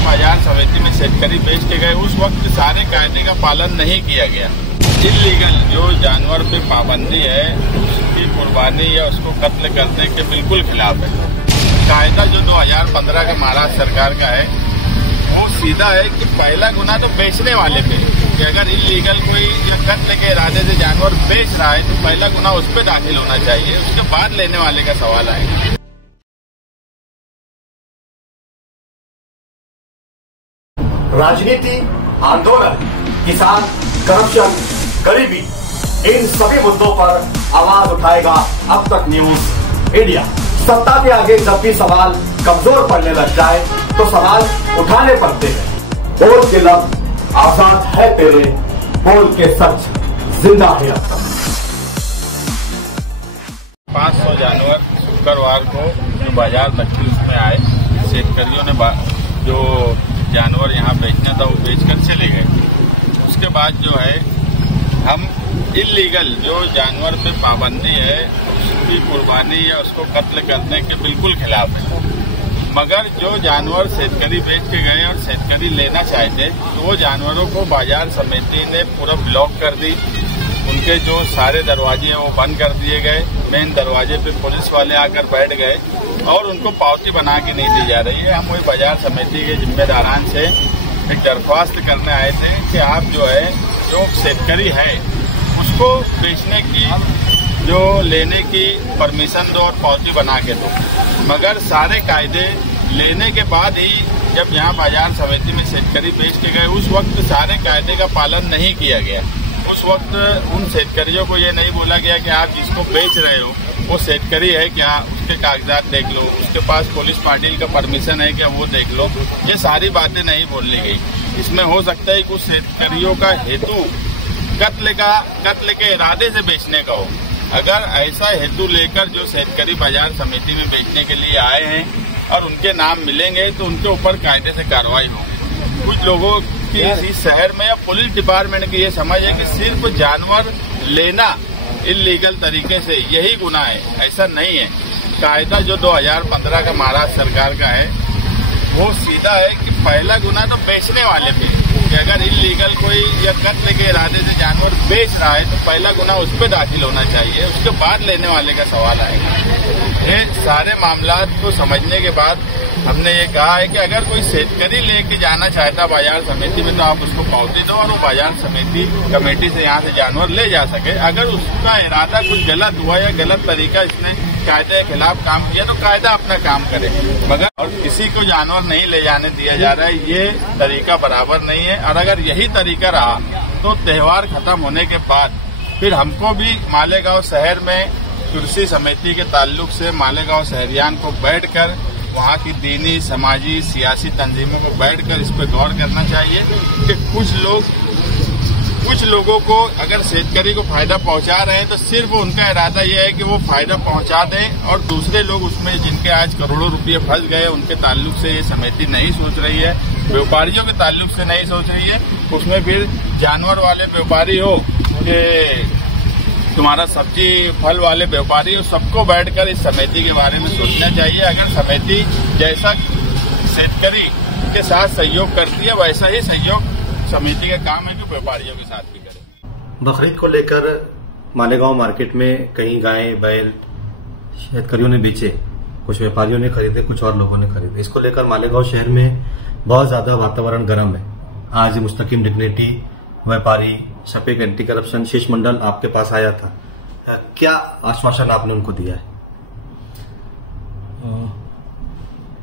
यहाँ बाजार समिति में शेतकरी बेच के गए उस वक्त सारे कायदे का पालन नहीं किया गया। इल्लीगल जो जानवर पे पाबंदी है उसकी कुर्बानी या उसको कत्ल करने के बिल्कुल खिलाफ है। कायदा जो 2015 का महाराष्ट्र सरकार का है वो सीधा है कि पहला गुना तो बेचने वाले पे, कि अगर इल्लीगल कोई या कत्ल के इरादे से जानवर बेच रहा है तो पहला गुना उस पर दाखिल होना चाहिए, उसके बाद लेने वाले का सवाल आएगा। राजनीति, आंदोलन, किसान, करप्शन, गरीबी, इन सभी मुद्दों पर आवाज उठाएगा अब तक न्यूज इंडिया। सत्ता के आगे जब भी सवाल कमजोर पड़ने लग जाए तो सवाल उठाने पड़ते हैं। बोल के लफ्ज आजाद है तेरे, बोल के सच जिंदा है अब तक। 500 जानवर शुक्रवार को जो बाजार नक्की में आए, शेतकरियों ने जो जानवर यहाँ बेचना था वो बेचकर चले गए। उसके बाद जो है हम इल्लीगल जो जानवर पे पाबंदी है उसकी कुर्बानी या उसको कत्ल करने के बिल्कुल खिलाफ है। मगर जो जानवर शेतकरी बेच के गए और शेतकरी लेना चाहते तो वो जानवरों को बाजार समिति ने पूरा ब्लॉक कर दी। उनके जो सारे दरवाजे हैं वो बंद कर दिए गए। मेन दरवाजे पे पुलिस वाले आकर बैठ गए और उनको पावती बना के नहीं दी जा रही है। हम वही बाजार समिति के जिम्मेदारान से एक दरख्वास्त करने आए थे कि आप जो है जो शेतकरी है उसको बेचने की जो लेने की परमिशन दो और पावती बना के दो। मगर सारे कायदे लेने के बाद ही जब यहाँ बाजार समिति में शेतकरी बेच के गए उस वक्त सारे कायदे का पालन नहीं किया गया। उस वक्त उन शेतकरियों को ये नहीं बोला गया कि आप जिसको बेच रहे हो वो शेतकरी है क्या, उसके कागजात देख लो, उसके पास पुलिस पाटिल का परमिशन है क्या वो देख लो। ये सारी बातें नहीं बोलनी गई। इसमें हो सकता है कुछ शेतकरियों का हेतु कत्ल के इरादे से बेचने का हो। अगर ऐसा हेतु लेकर जो शेतकरी बाजार समिति में बेचने के लिए आए हैं और उनके नाम मिलेंगे तो उनके ऊपर कायदे से कार्रवाई होगी। कुछ लोगों की इस शहर में या पुलिस डिपार्टमेंट की ये समझ है कि सिर्फ जानवर लेना इल्लीगल तरीके से यही गुनाह है। ऐसा नहीं है। कायदा जो 2015 का महाराष्ट्र सरकार का है वो सीधा है कि पहला गुना तो बेचने वाले पे, कि अगर इल्लीगल कोई या कत्ल के इरादे से जानवर बेच रहा है तो पहला गुना उस पर दाखिल होना चाहिए, उसके बाद लेने वाले का सवाल आएगा। ये सारे मामलात को समझने के बाद हमने ये कहा है कि अगर कोई शेतकरी लेके जाना चाहता बाजार समिति में तो आप उसको पावती दो और वो बाजार समिति कमेटी से यहाँ से जानवर ले जा सके। अगर उसका इरादा कुछ गलत हुआ या गलत तरीका इसने कायदे के खिलाफ काम किया तो कायदा अपना काम करे। मगर और किसी को जानवर नहीं ले जाने दिया जा रहा है, ये तरीका बराबर नहीं है। और अगर यही तरीका रहा तो त्योहार खत्म होने के बाद फिर हमको भी मालेगांव शहर में कृषि समिति के ताल्लुक से मालेगांव शहरियान को बैठकर वहाँ की दीनी, समाजी, सियासी तंजीमों को बैठकर इस पर गौर करना चाहिए कि कुछ लोगों को अगर शेतकरी को फायदा पहुंचा रहे हैं तो सिर्फ उनका इरादा यह है कि वो फायदा पहुंचा दें और दूसरे लोग उसमें जिनके आज करोड़ों रुपये फंस गए उनके ताल्लुक से ये समिति नहीं सोच रही है, व्यापारियों के ताल्लुक से नहीं सोच रही है। उसमें फिर जानवर वाले व्यापारी हो कि तुम्हारा सब्जी फल वाले व्यापारी हो, सबको बैठकर इस समिति के बारे में सोचना चाहिए। अगर समिति जैसा शेतकरी के साथ सहयोग करती है वैसा ही सहयोग समिति का काम है कि व्यापारियों के साथ भी करे। बकरीद को लेकर मालेगांव मार्केट में कई गाय बैल शेतकरियों ने बेचे, कुछ व्यापारियों ने खरीदे, कुछ और लोगों ने खरीदे। इसको लेकर मालेगांव शहर में बहुत ज्यादा वातावरण गर्म है। आज मुस्तकीम डिग्निटी व्यापारी सफेद एंटी करप्शन शिष्टमंडल आपके पास आया था, क्या आश्वासन आपने उनको दिया है?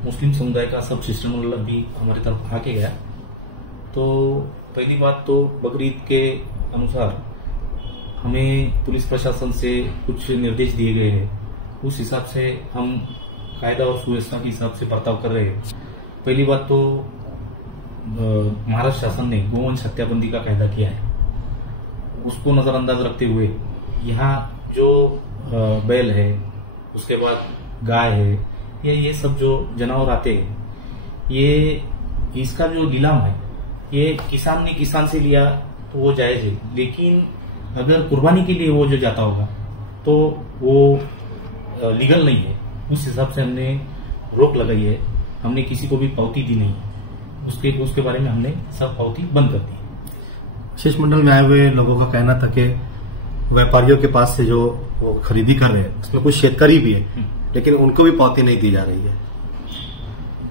मुस्लिम समुदाय का सब शिष्टमंडल भी हमारी तरफ आके गया। तो पहली बात तो बकरीद के अनुसार हमें पुलिस प्रशासन से कुछ निर्देश दिए गए हैं, उस हिसाब से हम कायदा और सुव्यवस्था के हिसाब से बर्ताव कर रहे हैं। पहली बात तो महाराष्ट्र शासन ने गोवंश हत्याबंदी का कायदा किया है, उसको नजरअंदाज रखते हुए यहाँ जो बैल है, उसके बाद गाय है या ये सब जो जानवर आते हैं, ये इसका जो नीलाम है ये किसान ने किसान से लिया तो वो जायज है, लेकिन अगर कुर्बानी के लिए वो जो जाता होगा तो वो लीगल नहीं है। उस हिसाब से हमने रोक लगाई है। हमने किसी को भी पावती दी नहीं। उसके बारे में हमने सब पावती बंद कर दी। शीर्ष मंडल में आए हुए लोगों का कहना था कि व्यापारियों के पास से जो वो खरीदी कर रहे हैं उसमें कुछ शेतकारी भी है, लेकिन उनको भी पावती नहीं दी जा रही है।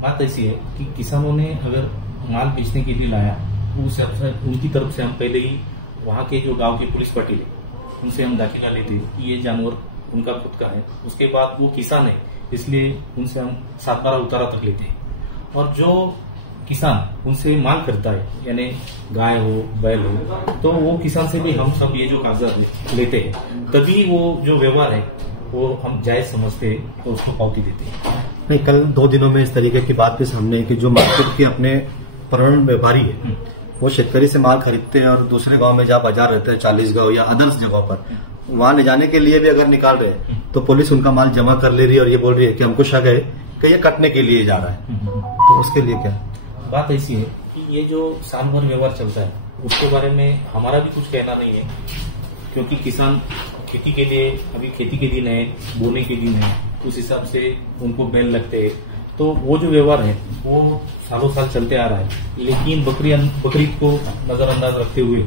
बात ऐसी है कि किसानों ने अगर माल बेचने के लिए लाया उस उनकी तरफ से हम पहले ही वहाँ के जो गांव की पुलिस पार्टी है उनसे हम दाखिला लेते कि ये जानवर उनका खुद का है। उसके बाद वो किसान है इसलिए उनसे हम 7/12 उतारा तक लेते हैं, और जो किसान उनसे माल करता है यानी गाय हो बैल हो तो वो किसान से भी हम सब ये जो कागजात लेते हैं, तभी वो जो व्यवहार है वो हम जायज समझते हैं तो उसको पावती देते हैं। नहीं, कल 2 दिनों में इस तरीके की बात भी सामने है कि जो मार्केट के अपने प्रवण व्यापारी है वो शेतकरी से माल खरीदते हैं और दूसरे गांव में जहाँ बाजार रहते हैं 40 गांव या अदर्स जगहों पर वहां ले जाने के लिए भी अगर निकाल रहे हैं तो पुलिस उनका माल जमा कर ले रही है और ये बोल रही है कि हमको शक है कि ये कटने के लिए जा रहा है। तो उसके लिए क्या बात ऐसी है कि ये जो साल भर व्यवहार चलता है उसके बारे में हमारा भी कुछ कहना नहीं है, क्योंकि किसान खेती के लिए अभी खेती के दिन है, बोने के दिन है, उस हिसाब से उनको बैल लगते हैं, तो वो जो व्यवहार है वो सालों साल चलते आ रहा है। लेकिन बकरीद को नजरअंदाज रखते हुए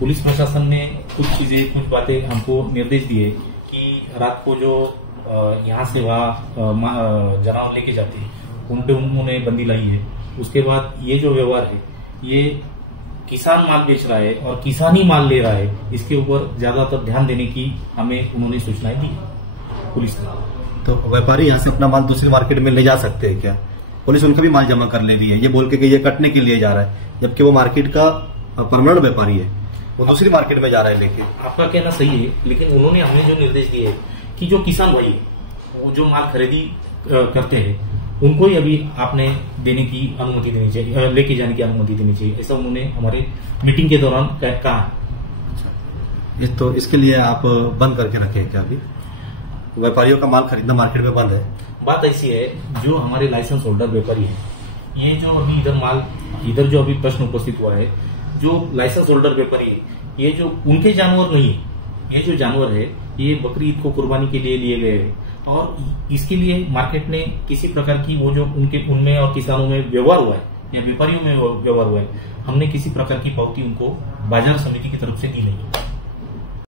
पुलिस प्रशासन ने कुछ बातें हमको निर्देश दिए कि रात को जो यहाँ से वहाँ जानवर लेके जाते हैं उन पे उन्होंने बंदी लाई है। उसके बाद ये जो व्यवहार है ये किसान माल बेच रहा है और किसान ही माल ले रहा है, इसके ऊपर ज्यादातर ध्यान देने की हमें उन्होंने सूचनाएं दी पुलिस ने। तो व्यापारी यहाँ से अपना माल दूसरी मार्केट में ले जा सकते हैं क्या? पुलिस उनका भी माल जमा कर ले रही है ये बोल के कि ये कटने के लिए जा रहा है, जबकि वो मार्केट का परमानेंट व्यापारी है, वो दूसरी मार्केट में जा रहा है लेके। आपका कहना सही है, लेकिन उन्होंने हमें जो निर्देश दिए है कि जो किसान भाई वो जो माल खरीदी करते हैं उनको ही अभी आपने देने की अनुमति देनी चाहिए, लेके जाने की अनुमति देनी चाहिए, ऐसा उन्होंने हमारे मीटिंग के दौरान कहा। तो इसके लिए आप बंद करके रखे क्या? अभी व्यापारियों का माल खरीदना मार्केट में बंद है। बात ऐसी है, जो हमारे लाइसेंस होल्डर व्यापारी है, ये जो अभी इधर जो अभी प्रश्न उपस्थित हुआ है, जो लाइसेंस होल्डर व्यापारी है, ये जो उनके जानवर नहीं, ये जो जानवर है ये बकरी ईद को कुर्बानी के लिए लिए गए हैं, और इसके लिए मार्केट ने किसी प्रकार की वो जो उनमें और किसानों में व्यवहार हुआ है या व्यापारियों में व्यवहार हुआ है, हमने किसी प्रकार की पावती उनको बाजार समिति की तरफ से दी नहीं।